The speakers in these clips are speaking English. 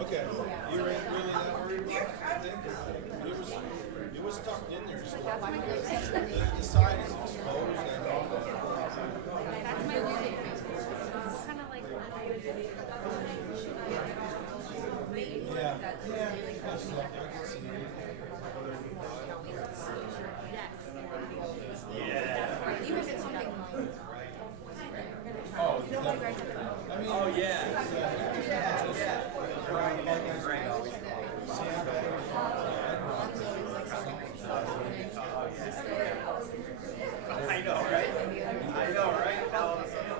Okay, you were really that worried about it? I think it was tucked in there, so the side is exposed and all that. That's my losing face. It's kind of like Yeah, that's like I can see it. yes. Even if it's something like Oh, I mean, oh yeah. I know, right? I know, right? All of a sudden,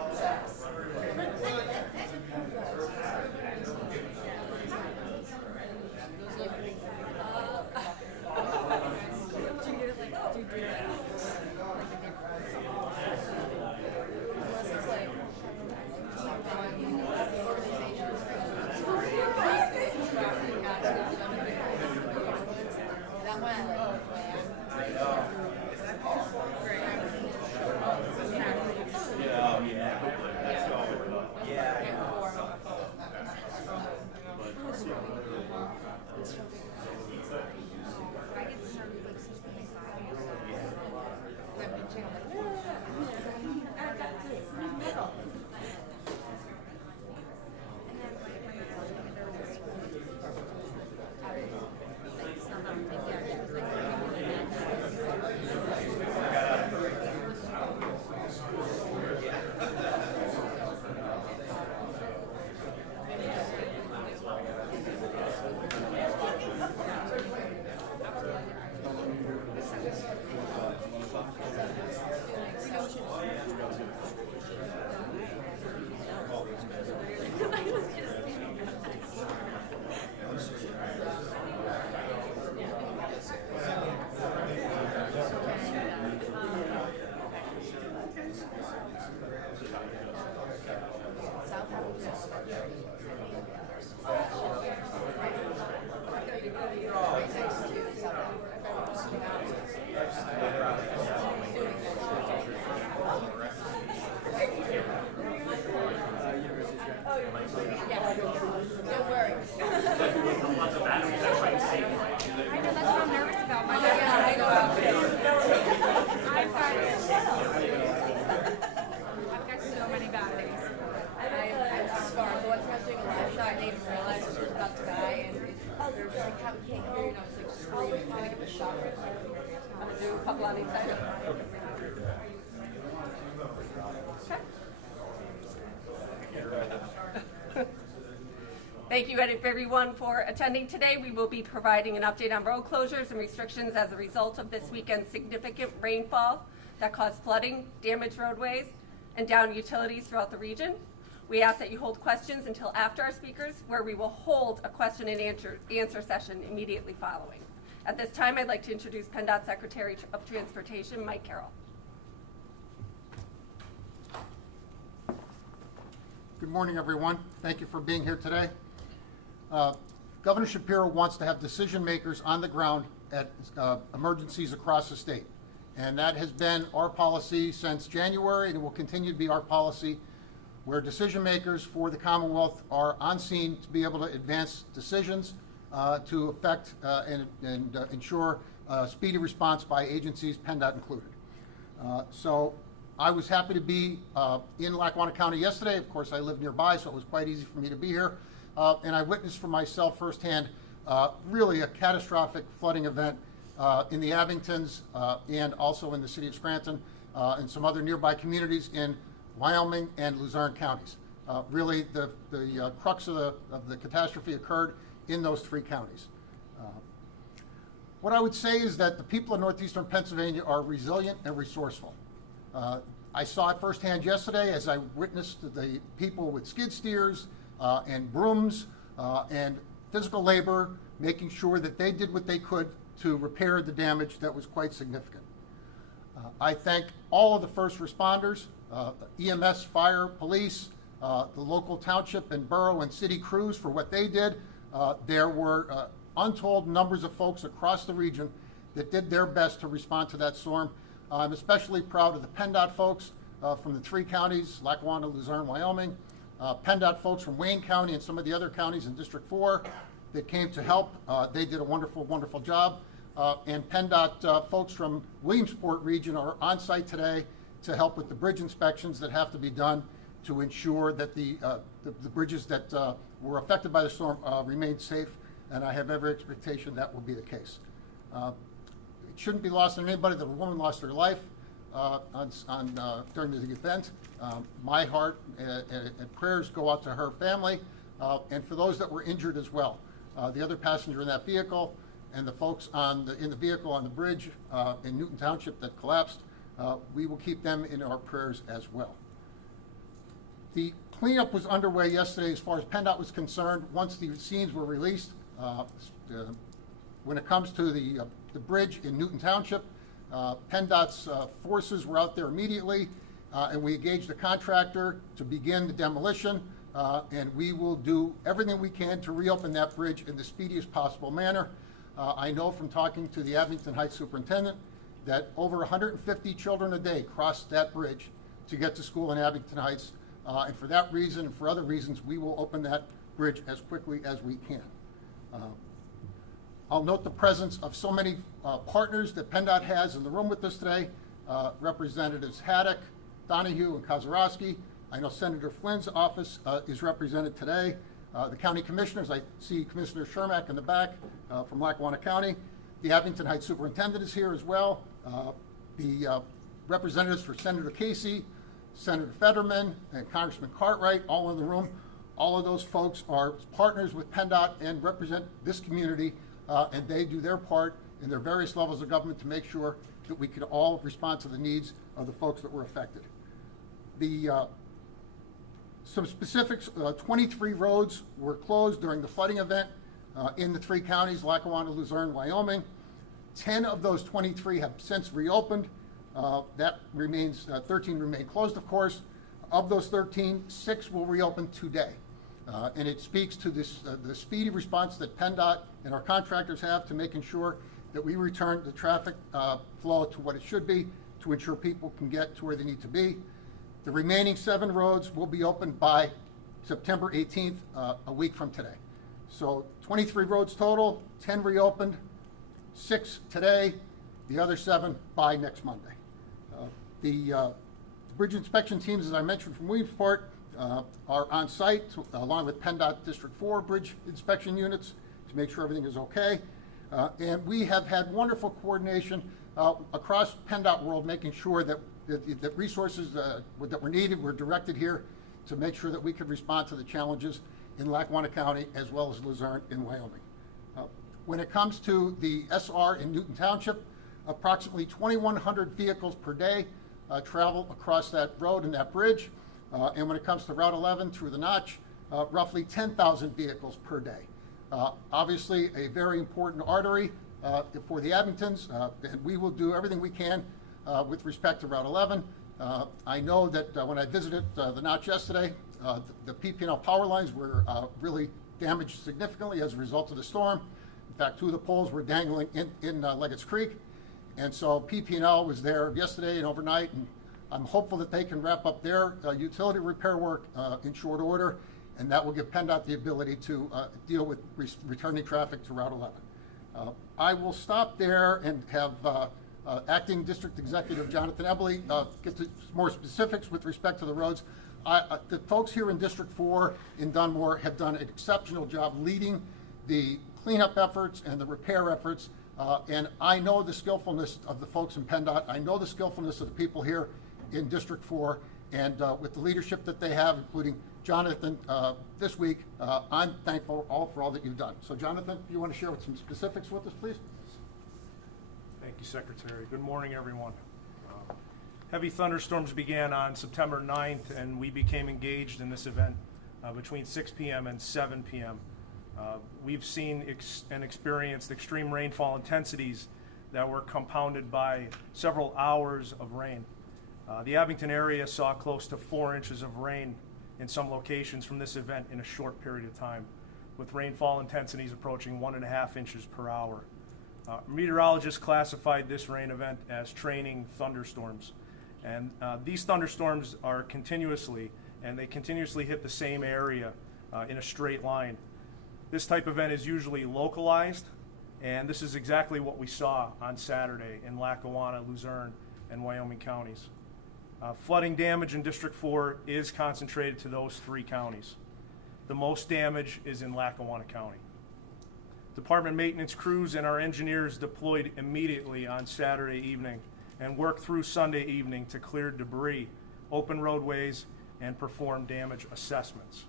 Thank you everyone for attending today. We will be providing an update on road closures and restrictions as a result of this weekend's significant rainfall that caused flooding, damaged roadways, and downed utilities throughout the region. We ask that you hold questions until after our speakers, where we will hold a question and answer session immediately following. At this time, I'd like to introduce PennDOT Secretary of Transportation, Mike Carroll. Good morning, everyone. Thank you for being here today. Governor Shapiro wants to have decision makers on the ground at emergencies across the state. And that has been our policy since January, and it will continue to be our policy, where decision makers for the Commonwealth are on scene to be able to advance decisions to effect and ensure speedy response by agencies, PennDOT included. So I was happy to be in Lackawanna County yesterday. Of course, I live nearby, so it was quite easy for me to be here. And I witnessed for myself firsthand really a catastrophic flooding event in the Abingtons and also in the city of Scranton and some other nearby communities in Wyoming and Luzerne counties. Really, the crux of the catastrophe occurred in those three counties. What I would say is that the people of northeastern Pennsylvania are resilient and resourceful. I saw it firsthand yesterday as I witnessed the people with skid steers and brooms and physical labor making sure that they did what they could to repair the damage that was quite significant. I thank all of the first responders, EMS, fire, police, the local township and borough and city crews for what they did. There were untold numbers of folks across the region that did their best to respond to that storm. I'm especially proud of the PennDOT folks from the three counties, Lackawanna, Luzerne, Wyoming, PennDOT folks from Wayne County and some of the other counties in District 4 that came to help. They did a wonderful, wonderful job. And PennDOT folks from Williamsport region are on site today to help with the bridge inspections that have to be done to ensure that the bridges that were affected by the storm remain safe, and I have every expectation that will be the case. It shouldn't be lost on anybody that a woman lost her life during the event. My heart and prayers go out to her family, and for those that were injured as well. The other passenger in that vehicle and the folks in the vehicle on the bridge in Newton Township that collapsed, we will keep them in our prayers as well. The cleanup was underway yesterday as far as PennDOT was concerned once the scenes were released. When it comes to the bridge in Newton Township, PennDOT's forces were out there immediately, and we engaged a contractor to begin the demolition, and we will do everything we can to reopen that bridge in the speediest possible manner. I know from talking to the Abington Heights superintendent that over 150 children a day cross that bridge to get to school in Abington Heights, and for that reason and for other reasons, we will open that bridge as quickly as we can. I'll note the presence of so many partners that PennDOT has in the room with us today. Representatives Haddock, Donahue, and Kozarowski. I know Senator Flynn's office is represented today. The county commissioners, I see Commissioner Shermack in the back from Lackawanna County. The Abington Heights superintendent is here as well. The representatives for Senator Casey, Senator Fetterman, and Congressman Cartwright, all in the room. All of those folks are partners with PennDOT and represent this community, and they do their part in their various levels of government to make sure that we can all respond to the needs of the folks that were affected. Some specifics, 23 roads were closed during the flooding event in the 3 counties, Lackawanna, Luzerne, Wyoming. 10 of those 23 have since reopened. That remains, 13 remain closed, of course. Of those 13, 6 will reopen today. And it speaks to this, the speedy response that PennDOT and our contractors have to making sure that we return the traffic flow to what it should be to ensure people can get to where they need to be. The remaining 7 roads will be opened by September 18th, a week from today. So 23 roads total, 10 reopened, 6 today, the other 7 by next Monday. The bridge inspection teams, as I mentioned from Williamsport, are on site along with PennDOT District 4 bridge inspection units to make sure everything is okay. And we have had wonderful coordination across PennDOT world, making sure that resources that were needed were directed here to make sure that we could respond to the challenges in Lackawanna County as well as Luzerne in Wyoming. When it comes to the SR in Newton Township, approximately 2,100 vehicles per day travel across that road and that bridge. And when it comes to Route 11 through the Notch, roughly 10,000 vehicles per day. Obviously, a very important artery for the Abingtons, and we will do everything we can with respect to Route 11. I know that when I visited the Notch yesterday, the PP&L power lines were really damaged significantly as a result of the storm. In fact, 2 of the poles were dangling in Leggett's Creek. And so PP&L was there yesterday and overnight, and I'm hopeful that they can wrap up their utility repair work in short order, and that will give PennDOT the ability to deal with returning traffic to Route 11. I will stop there and have Acting District Executive Jonathan Ebley get to more specifics with respect to the roads. The folks here in District 4 in Dunmore have done an exceptional job leading the cleanup efforts and the repair efforts. And I know the skillfulness of the folks in PennDOT. I know the skillfulness of the people here in District 4. And with the leadership that they have, including Jonathan this week, I'm thankful for all that you've done. So Jonathan, you want to share with some specifics with us, please? Thank you, Secretary. Good morning, everyone. Heavy thunderstorms began on September 9th, and we became engaged in this event between 6 p.m. and 7 p.m. We've seen and experienced extreme rainfall intensities that were compounded by several hours of rain. The Abington area saw close to 4 inches of rain in some locations from this event in a short period of time, with rainfall intensities approaching 1.5 inches per hour. Meteorologists classified this rain event as training thunderstorms, and these thunderstorms are continuously and they continuously hit the same area in a straight line. This type of event is usually localized, and this is exactly what we saw on Saturday in Lackawanna, Luzerne, and Wyoming counties. Flooding damage in District 4 is concentrated to those 3 counties. The most damage is in Lackawanna County. Department maintenance crews and our engineers deployed immediately on Saturday evening and worked through Sunday evening to clear debris, open roadways, and perform damage assessments.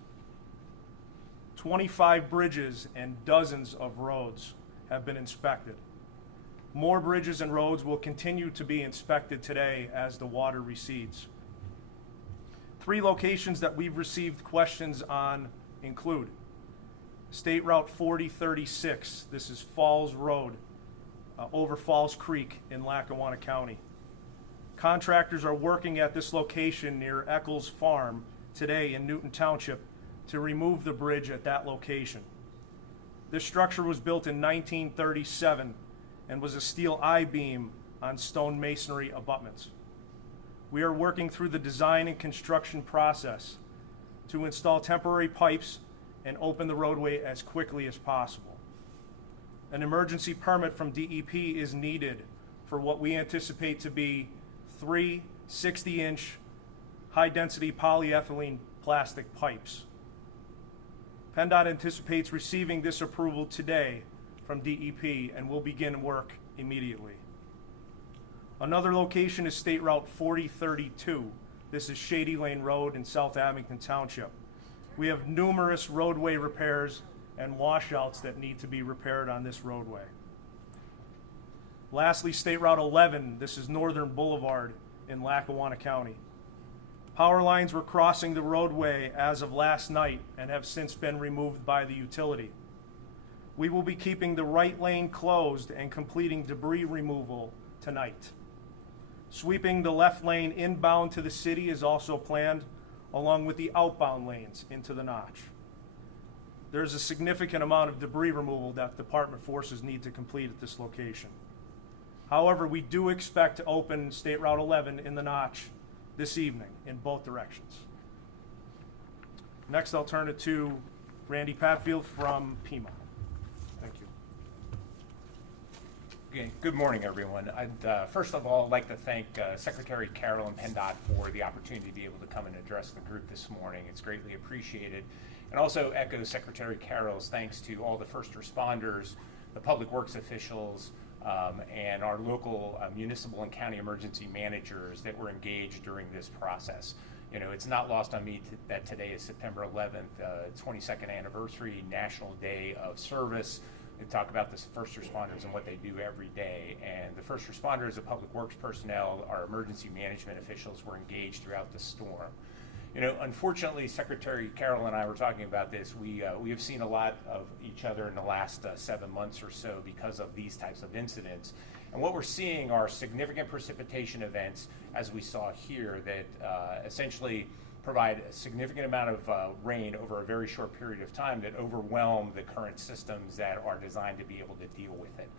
25 bridges and dozens of roads have been inspected. More bridges and roads will continue to be inspected today as the water recedes. 3 locations that we've received questions on include State Route 4036. This is Falls Road over Falls Creek in Lackawanna County. Contractors are working at this location near Eccles Farm today in Newton Township to remove the bridge at that location. This structure was built in 1937 and was a steel I-beam on stone masonry abutments. We are working through the design and construction process to install temporary pipes and open the roadway as quickly as possible. An emergency permit from DEP is needed for what we anticipate to be 3 60-inch high-density polyethylene plastic pipes. PennDOT anticipates receiving this approval today from DEP and will begin work immediately. Another location is State Route 4032. This is Shady Lane Road in South Abington Township. We have numerous roadway repairs and washouts that need to be repaired on this roadway. Lastly, State Route 11. This is Northern Boulevard in Lackawanna County. Power lines were crossing the roadway as of last night and have since been removed by the utility. We will be keeping the right lane closed and completing debris removal tonight. Sweeping the left lane inbound to the city is also planned, along with the outbound lanes into the notch. There's a significant amount of debris removal that department forces need to complete at this location. However, we do expect to open State Route 11 in the notch this evening in both directions. Next, I'll turn it to Randy Patfield from PEMA. Thank you. Okay, good morning, everyone. I'd first of all like to thank Secretary Carroll and PennDOT for the opportunity to be able to come and address the group this morning. It's greatly appreciated. And also echo Secretary Carroll's thanks to all the first responders, the public works officials, and our local municipal and county emergency managers that were engaged during this process. You know, it's not lost on me that today is September 11th, 22nd anniversary, National Day of Service. We talk about the first responders and what they do every day. And the first responders, the public works personnel, our emergency management officials were engaged throughout the storm. You know, unfortunately, Secretary Carroll and I were talking about this. We have seen a lot of each other in the last 7 months or so because of these types of incidents. And what we're seeing are significant precipitation events, as we saw here, that essentially provide a significant amount of rain over a very short period of time that overwhelm the current systems that are designed to be able to deal with it.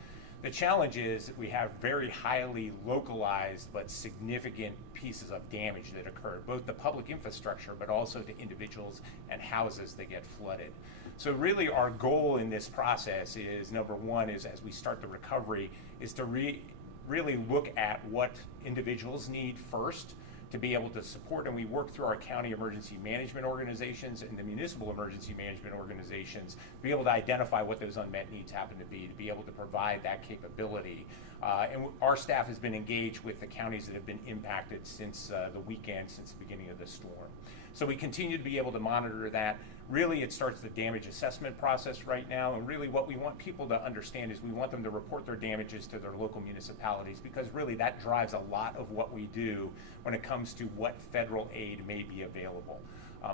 The challenge is that we have very highly localized but significant pieces of damage that occur, both the public infrastructure but also to individuals and houses that get flooded. So really our goal in this process is, number one, is as we start the recovery, is to really look at what individuals need first to be able to support, and we work through our county emergency management organizations and the municipal emergency management organizations to be able to identify what those unmet needs happen to be able to provide that capability. And our staff has been engaged with the counties that have been impacted since the weekend, since the beginning of the storm. So we continue to be able to monitor that. Really, it starts the damage assessment process right now, and really what we want people to understand is we want them to report their damages to their local municipalities, because really that drives a lot of what we do when it comes to what federal aid may be available.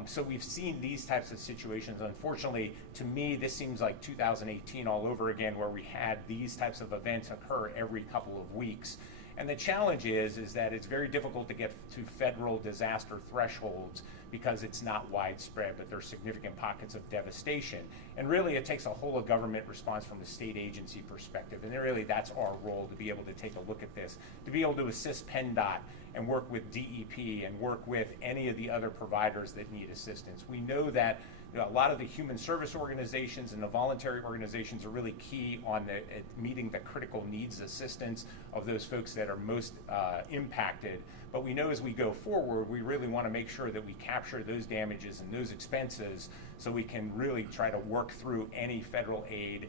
So we've seen these types of situations. Unfortunately, to me, this seems like 2018 all over again, where we had these types of events occur every couple of weeks. And the challenge is that it's very difficult to get to federal disaster thresholds because it's not widespread, but there's significant pockets of devastation. And really, it takes a whole of government response from the state agency perspective. And really, that's our role, to be able to take a look at this, to be able to assist PennDOT and work with DEP and work with any of the other providers that need assistance. We know that a lot of the human service organizations and the voluntary organizations are really key on meeting the critical needs assistance of those folks that are most impacted. But we know as we go forward, we really want to make sure that we capture those damages and those expenses so we can really try to work through any federal aid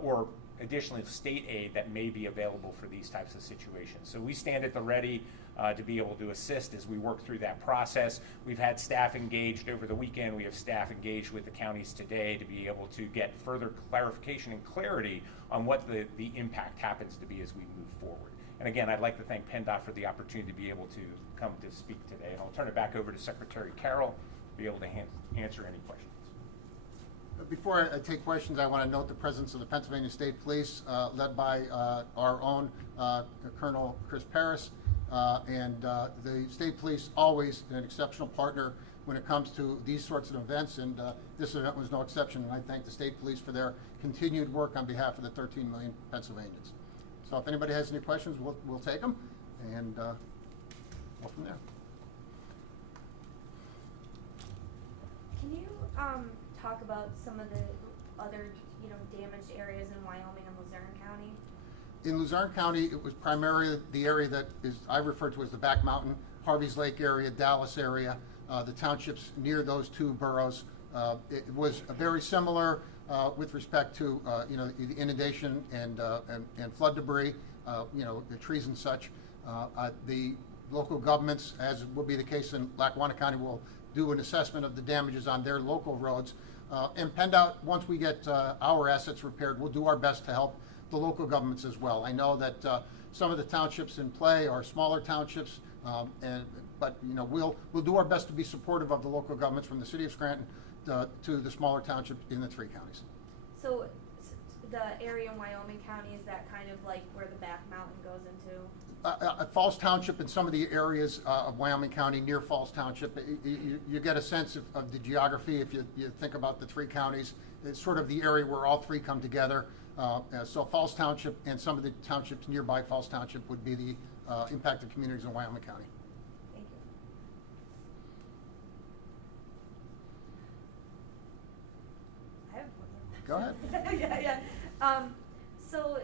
or additionally state aid that may be available for these types of situations. So we stand at the ready to be able to assist as we work through that process. We've had staff engaged over the weekend. We have staff engaged with the counties today to be able to get further clarification and clarity on what the impact happens to be as we move forward. And again, I'd like to thank PennDOT for the opportunity to be able to come to speak today. And I'll turn it back over to Secretary Carroll to be able to answer any questions. Before I take questions, I want to note the presence of the Pennsylvania State Police, led by our own Colonel Chris Paris. And the State Police, always an exceptional partner when it comes to these sorts of events, and this event was no exception. And I thank the State Police for their continued work on behalf of the 13 million Pennsylvanians. So if anybody has any questions, we'll take them and go from there. Can you talk about some of the other, damaged areas in Wyoming and Luzerne County? In Luzerne County, it was primarily the area that I refer to as the Back Mountain, Harvey's Lake area, Dallas area, the townships near those two boroughs. It was very similar with respect to the inundation and flood debris, the trees and such. The local governments, as will be the case in Lackawanna County, will do an assessment of the damages on their local roads. And PennDOT, once we get our assets repaired, we'll do our best to help the local governments as well. I know that some of the townships in play are smaller townships, but we'll do our best to be supportive of the local governments, from the city of Scranton to the smaller townships in the 3 counties. So the area in Wyoming County, is that kind of like where the Back Mountain goes into? Falls Township and some of the areas of Wyoming County near Falls Township, you get a sense of the geography. If you think about the 3 counties, it's sort of the area where all 3 come together. So Falls Township and some of the townships nearby Falls Township would be the impacted communities in Wyoming County. Thank you. I have one more. Go ahead. yeah. So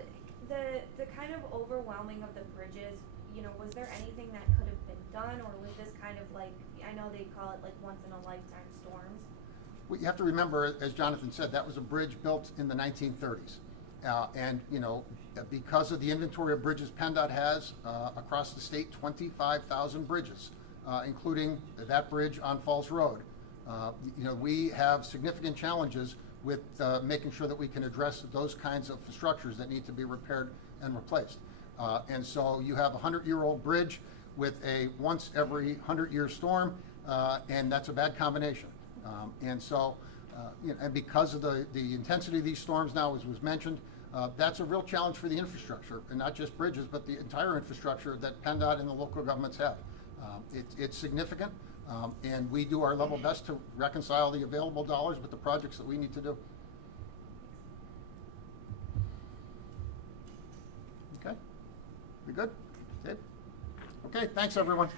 the kind of overwhelming of the bridges, was there anything that could have been done, or was this kind of like, I know they call it like once in a lifetime storms? Well, you have to remember, as Jonathan said, that was a bridge built in the 1930s. And because of the inventory of bridges PennDOT has across the state, 25,000 bridges, including that bridge on Falls Road. We have significant challenges with making sure that we can address those kinds of structures that need to be repaired and replaced. And so you have a 100-year-old bridge with a once every 100-year storm, and that's a bad combination. And so, and because of the intensity of these storms now, as was mentioned, that's a real challenge for the infrastructure, and not just bridges, but the entire infrastructure that PennDOT and the local governments have. It's significant, and we do our level best to reconcile the available dollars with the projects that we need to do. Okay, we good? Dave? Okay, thanks everyone.